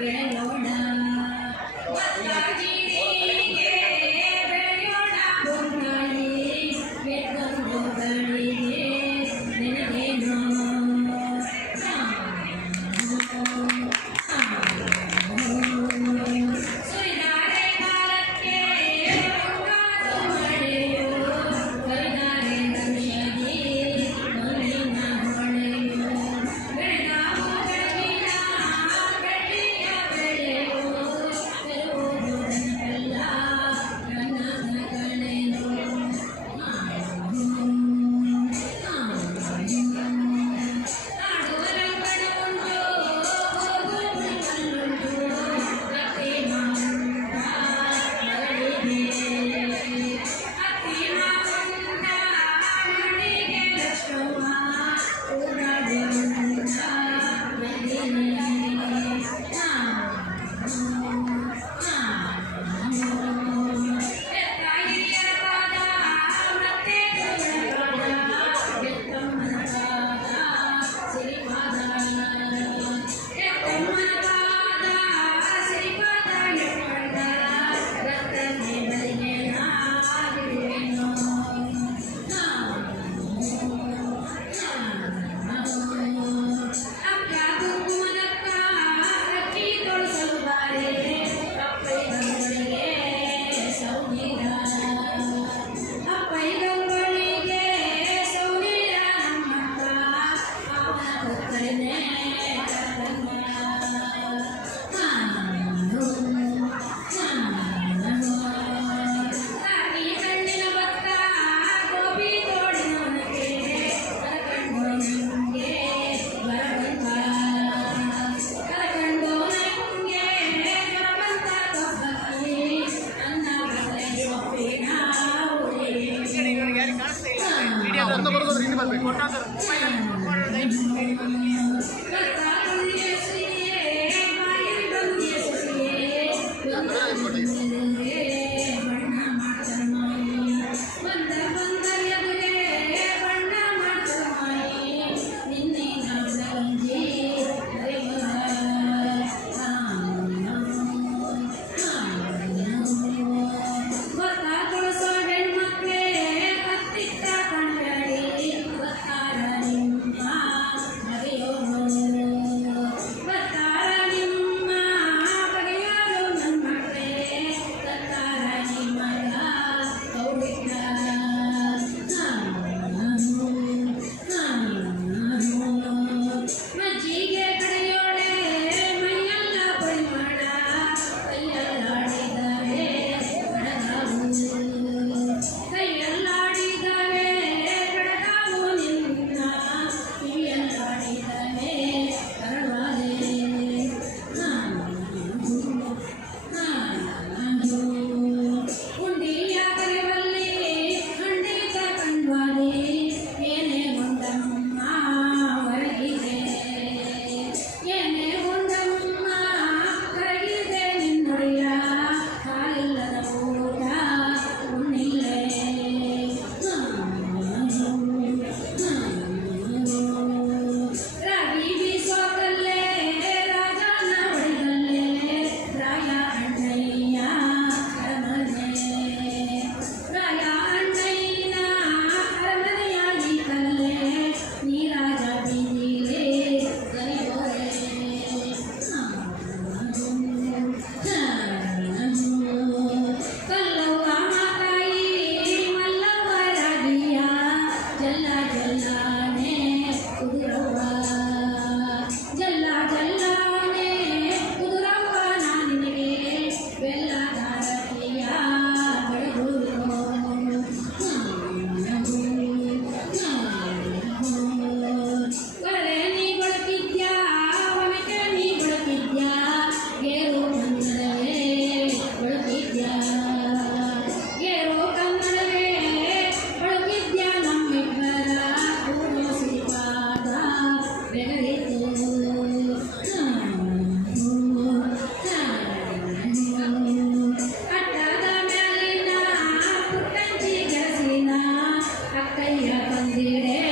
René Peace. മന്ത്രിയുടെ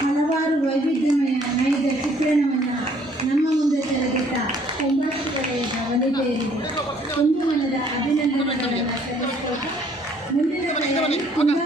ಹಲವಾರು ವೈವಿಧ್ಯಮಯ ನೈಜ ನಮ್ಮ ಮುಂದೆ ತೆರೆದಿದ್ದ ಒಂಬತ್ತು ಕಡೆಯ ವನಿತೆಯರಿಗೆ ಒಂದು ಮನದ ಮುಂದಿನ